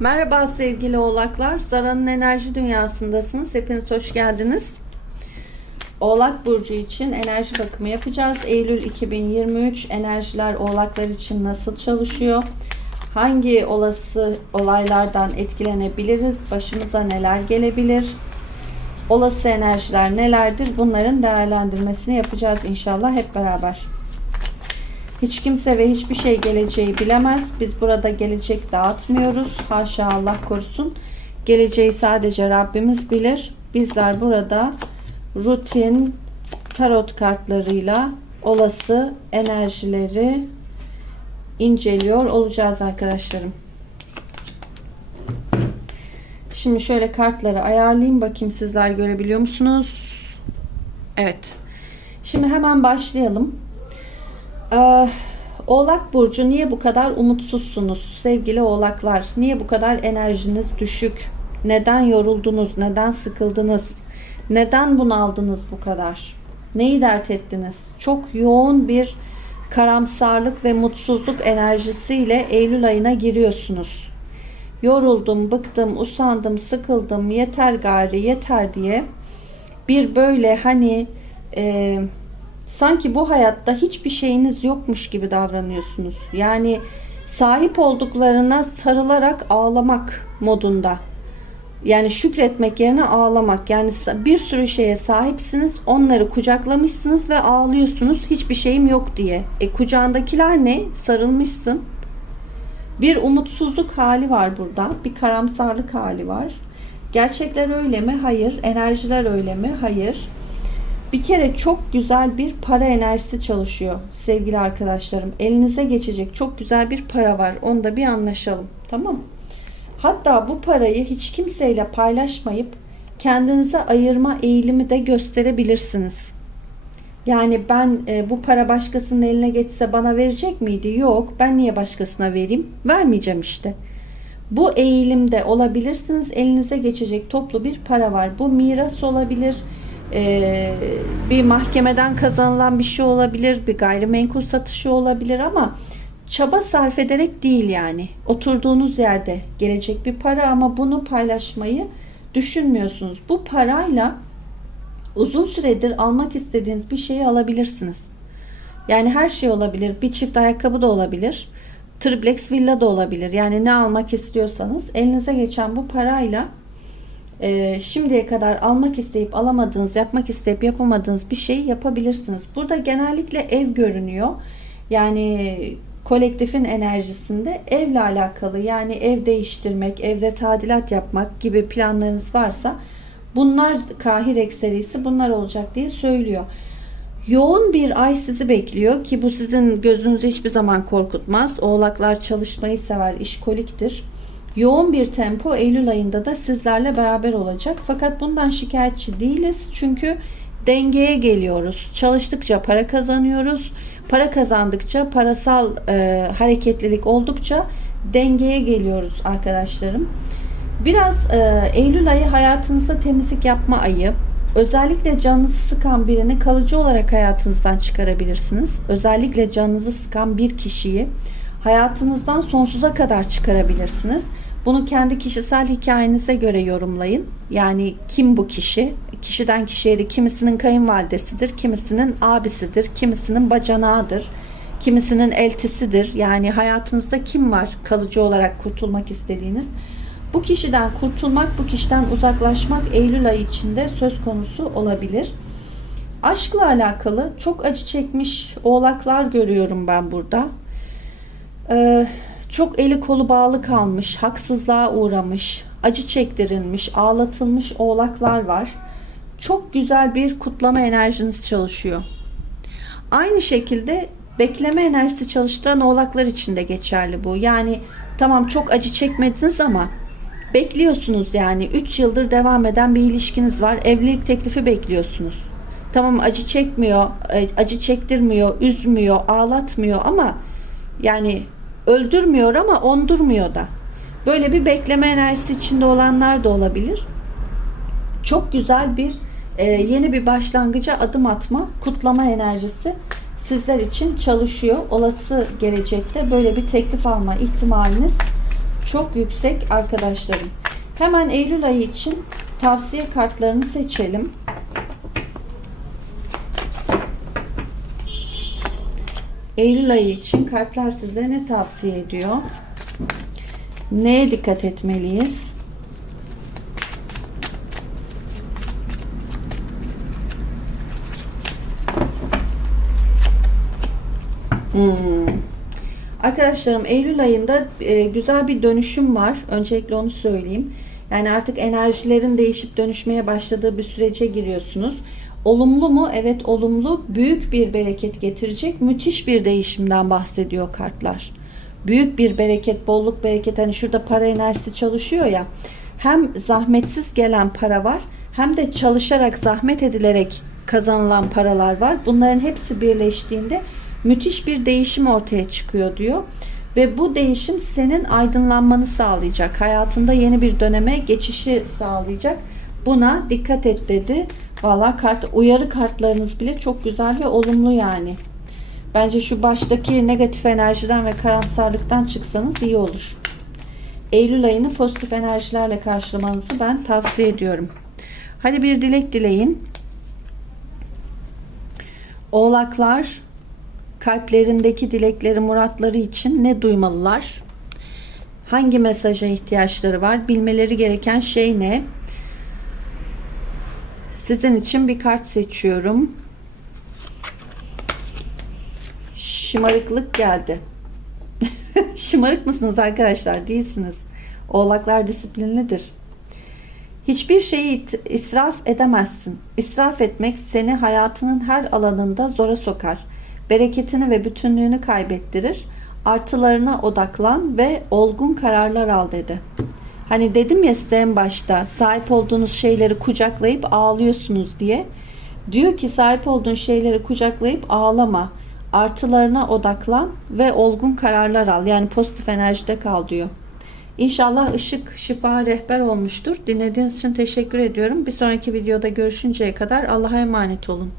Merhaba sevgili oğlaklar. Zara'nın enerji dünyasındasınız. Hepiniz hoş geldiniz. Oğlak Burcu için enerji bakımı yapacağız. Eylül 2023 enerjiler oğlaklar için nasıl çalışıyor? Hangi olası olaylardan etkilenebiliriz? Başımıza neler gelebilir? Olası enerjiler nelerdir? Bunların değerlendirmesini yapacağız inşallah hep beraber. Hiç kimse ve hiçbir şey geleceği bilemez. Biz burada gelecek dağıtmıyoruz. Haşa Allah korusun. Geleceği sadece Rabbimiz bilir. Bizler burada rutin tarot kartlarıyla olası enerjileri inceliyor olacağız arkadaşlarım. Şimdi şöyle kartları ayarlayayım bakayım sizler görebiliyor musunuz? Evet. Şimdi hemen başlayalım. Ee, Oğlak Burcu niye bu kadar umutsuzsunuz sevgili oğlaklar? Niye bu kadar enerjiniz düşük? Neden yoruldunuz? Neden sıkıldınız? Neden bunaldınız bu kadar? Neyi dert ettiniz? Çok yoğun bir karamsarlık ve mutsuzluk enerjisiyle Eylül ayına giriyorsunuz. Yoruldum, bıktım, usandım, sıkıldım, yeter gari, yeter diye bir böyle hani e, sanki bu hayatta hiçbir şeyiniz yokmuş gibi davranıyorsunuz. Yani sahip olduklarına sarılarak ağlamak modunda. Yani şükretmek yerine ağlamak. Yani bir sürü şeye sahipsiniz. Onları kucaklamışsınız ve ağlıyorsunuz. Hiçbir şeyim yok diye. E kucağındakiler ne? Sarılmışsın. Bir umutsuzluk hali var burada. Bir karamsarlık hali var. Gerçekler öyle mi? Hayır. Enerjiler öyle mi? Hayır. Bir kere çok güzel bir para enerjisi çalışıyor sevgili arkadaşlarım. Elinize geçecek çok güzel bir para var. Onu da bir anlaşalım. Tamam mı? Hatta bu parayı hiç kimseyle paylaşmayıp kendinize ayırma eğilimi de gösterebilirsiniz. Yani ben e, bu para başkasının eline geçse bana verecek miydi? Yok. Ben niye başkasına vereyim? Vermeyeceğim işte. Bu eğilimde olabilirsiniz. Elinize geçecek toplu bir para var. Bu miras olabilir e, bir mahkemeden kazanılan bir şey olabilir, bir gayrimenkul satışı olabilir ama çaba sarf ederek değil yani. Oturduğunuz yerde gelecek bir para ama bunu paylaşmayı düşünmüyorsunuz. Bu parayla uzun süredir almak istediğiniz bir şeyi alabilirsiniz. Yani her şey olabilir. Bir çift ayakkabı da olabilir. Triplex villa da olabilir. Yani ne almak istiyorsanız elinize geçen bu parayla e, şimdiye kadar almak isteyip alamadığınız, yapmak isteyip yapamadığınız bir şeyi yapabilirsiniz. Burada genellikle ev görünüyor. Yani kolektifin enerjisinde evle alakalı yani ev değiştirmek, evde tadilat yapmak gibi planlarınız varsa bunlar kahir ekserisi bunlar olacak diye söylüyor. Yoğun bir ay sizi bekliyor ki bu sizin gözünüzü hiçbir zaman korkutmaz. Oğlaklar çalışmayı sever, işkoliktir. Yoğun bir tempo Eylül ayında da sizlerle beraber olacak. Fakat bundan şikayetçi değiliz. Çünkü dengeye geliyoruz. Çalıştıkça para kazanıyoruz. Para kazandıkça parasal e, hareketlilik oldukça dengeye geliyoruz arkadaşlarım. Biraz e, Eylül ayı hayatınızda temizlik yapma ayı. Özellikle canınızı sıkan birini kalıcı olarak hayatınızdan çıkarabilirsiniz. Özellikle canınızı sıkan bir kişiyi hayatınızdan sonsuza kadar çıkarabilirsiniz. Bunu kendi kişisel hikayenize göre yorumlayın. Yani kim bu kişi? Kişiden kişiye de kimisinin kayınvalidesidir, kimisinin abisidir, kimisinin bacanağıdır, kimisinin eltisidir. Yani hayatınızda kim var kalıcı olarak kurtulmak istediğiniz? Bu kişiden kurtulmak, bu kişiden uzaklaşmak Eylül ayı içinde söz konusu olabilir. Aşkla alakalı çok acı çekmiş oğlaklar görüyorum ben burada. Ee, çok eli kolu bağlı kalmış, haksızlığa uğramış, acı çektirilmiş, ağlatılmış oğlaklar var. Çok güzel bir kutlama enerjiniz çalışıyor. Aynı şekilde bekleme enerjisi çalıştıran oğlaklar için de geçerli bu. Yani tamam çok acı çekmediniz ama bekliyorsunuz yani 3 yıldır devam eden bir ilişkiniz var. Evlilik teklifi bekliyorsunuz. Tamam acı çekmiyor, e, acı çektirmiyor, üzmüyor, ağlatmıyor ama yani öldürmüyor ama ondurmuyor da. Böyle bir bekleme enerjisi içinde olanlar da olabilir. Çok güzel bir e, yeni bir başlangıca adım atma, kutlama enerjisi sizler için çalışıyor. Olası gelecekte böyle bir teklif alma ihtimaliniz çok yüksek arkadaşlarım. Hemen Eylül ayı için tavsiye kartlarını seçelim. Eylül ayı için kartlar size ne tavsiye ediyor? Neye dikkat etmeliyiz? Hmm. Arkadaşlarım Eylül ayında e, güzel bir dönüşüm var. Öncelikle onu söyleyeyim. Yani artık enerjilerin değişip dönüşmeye başladığı bir sürece giriyorsunuz. Olumlu mu? Evet olumlu. Büyük bir bereket getirecek. Müthiş bir değişimden bahsediyor kartlar. Büyük bir bereket, bolluk bereket. Hani şurada para enerjisi çalışıyor ya. Hem zahmetsiz gelen para var hem de çalışarak, zahmet edilerek kazanılan paralar var. Bunların hepsi birleştiğinde müthiş bir değişim ortaya çıkıyor diyor. Ve bu değişim senin aydınlanmanı sağlayacak. Hayatında yeni bir döneme geçişi sağlayacak. Buna dikkat et dedi. Valla kart uyarı kartlarınız bile çok güzel ve olumlu yani. Bence şu baştaki negatif enerjiden ve karamsarlıktan çıksanız iyi olur. Eylül ayını pozitif enerjilerle karşılamanızı ben tavsiye ediyorum. Hadi bir dilek dileyin. Oğlaklar kalplerindeki dilekleri, muratları için ne duymalılar? Hangi mesaja ihtiyaçları var? Bilmeleri gereken şey ne? Sizin için bir kart seçiyorum. Şımarıklık geldi. Şımarık mısınız arkadaşlar? Değilsiniz. Oğlaklar disiplinlidir. Hiçbir şeyi israf edemezsin. İsraf etmek seni hayatının her alanında zora sokar. Bereketini ve bütünlüğünü kaybettirir. Artılarına odaklan ve olgun kararlar al dedi. Hani dedim ya size en başta sahip olduğunuz şeyleri kucaklayıp ağlıyorsunuz diye. Diyor ki sahip olduğun şeyleri kucaklayıp ağlama. Artılarına odaklan ve olgun kararlar al. Yani pozitif enerjide kal diyor. İnşallah ışık, şifa, rehber olmuştur. Dinlediğiniz için teşekkür ediyorum. Bir sonraki videoda görüşünceye kadar Allah'a emanet olun.